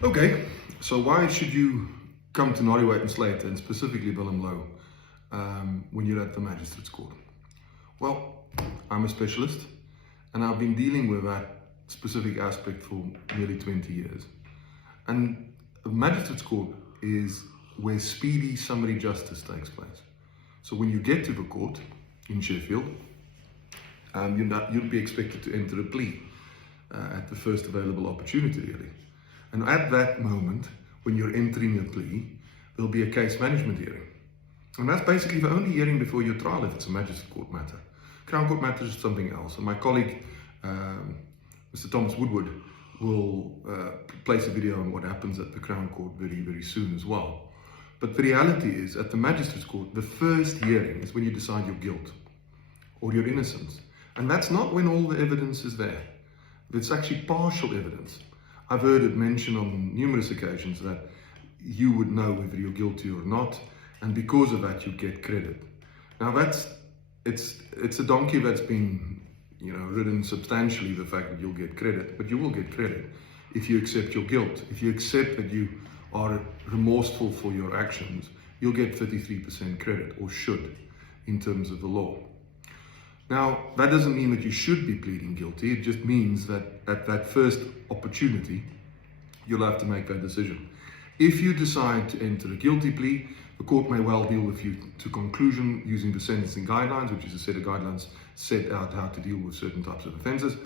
Okay, so why should you come to Norrie and Slater, and specifically Willem Louw, when you're at the Magistrates Court? Well, I'm a specialist, and I've been dealing with that specific aspect for nearly 20 years. And the Magistrates Court is where speedy summary justice takes place. So when you get to the court in Sheffield, you'll be expected to enter a plea at the first available opportunity, really. And at that moment, when you're entering a plea, there'll be a case management hearing. And that's basically the only hearing before your trial if it's a magistrate court matter. Crown Court matters is something else. And my colleague, Mr. Thomas Woodward, will place a video on what happens at the Crown Court very, very soon as well. But the reality is, at the Magistrates Court, the first hearing is when you decide your guilt or your innocence. And that's not when all the evidence is there. It's actually partial evidence. I've heard it mentioned on numerous occasions that you would know whether you're guilty or not, and because of that you get credit. Now it's a donkey that's been ridden substantially, the fact that you'll get credit, but you will get credit if you accept your guilt. If you accept that you are remorseful for your actions, you'll get 33% credit, or should, in terms of the law. Now, that doesn't mean that you should be pleading guilty. It just means that at that first opportunity, you'll have to make that decision. If you decide to enter a guilty plea, the court may well deal with you to conclusion using the sentencing guidelines, which is a set of guidelines set out how to deal with certain types of offences,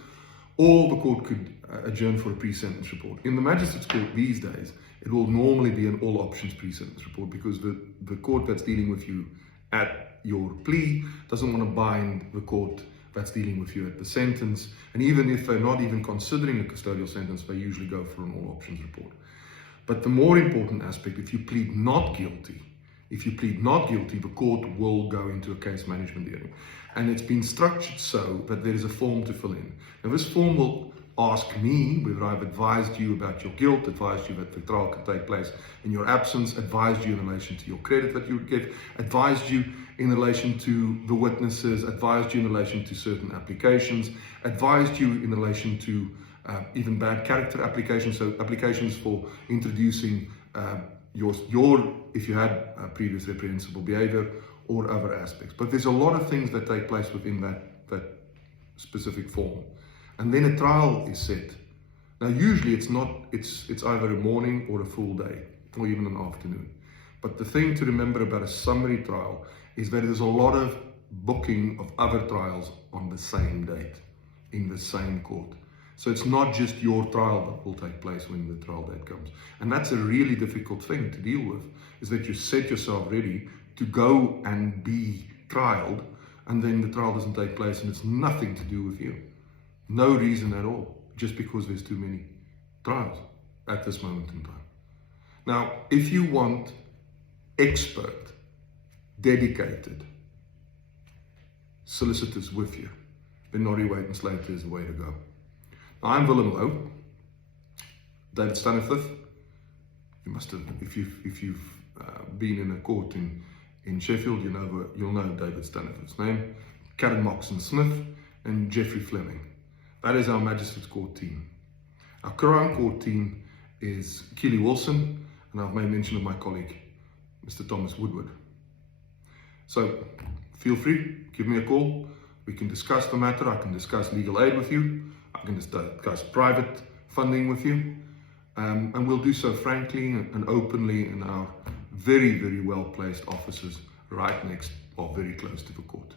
or the court could adjourn for a pre-sentence report. In the Magistrates Court these days, it will normally be an all-options pre-sentence report, because the court that's dealing with you at your plea doesn't want to bind the court that's dealing with you at the sentence. And even if they're not even considering a custodial sentence, they usually go for an all-options report. But the more important aspect, if you plead not guilty, the court will go into a case management hearing. And it's been structured so that there is a form to fill in. Now, this form will ask me whether I've advised you about your guilt, advised you that the trial can take place in your absence, advised you in relation to your credit that you would get, advised you in relation to the witnesses, advised you in relation to certain applications, advised you in relation to even bad character applications, so applications for introducing if you had previous reprehensible behavior or other aspects. But there's a lot of things that take place within that specific form. And then a trial is set. Now, usually it's either a morning or a full day, or even an afternoon. But the thing to remember about a summary trial is that there's a lot of booking of other trials on the same date, in the same court. So it's not just your trial that will take place when the trial date comes. And that's a really difficult thing to deal with, is that you set yourself ready to go and be trialed, and then the trial doesn't take place and it's nothing to do with you. No reason at all, just because there's too many trials at this moment in time. Now, if you want expert, dedicated solicitors with you, then Norrie and Slater is the way to go. I'm Willem Louw. David Stanifith. You must have, if you've been in a court in Sheffield, you'll know David Stanifith's name. Karen Moxon-Smith and Jeffrey Fleming. That is our Magistrates Court team. Our Crown Court team is Keely Wilson, and I've made mention of my colleague, Mr. Thomas Woodward. So feel free, give me a call. We can discuss the matter. I can discuss legal aid with you. I can discuss private funding with you. And we'll do so frankly and openly in our very, very well-placed offices right next or very close to the court.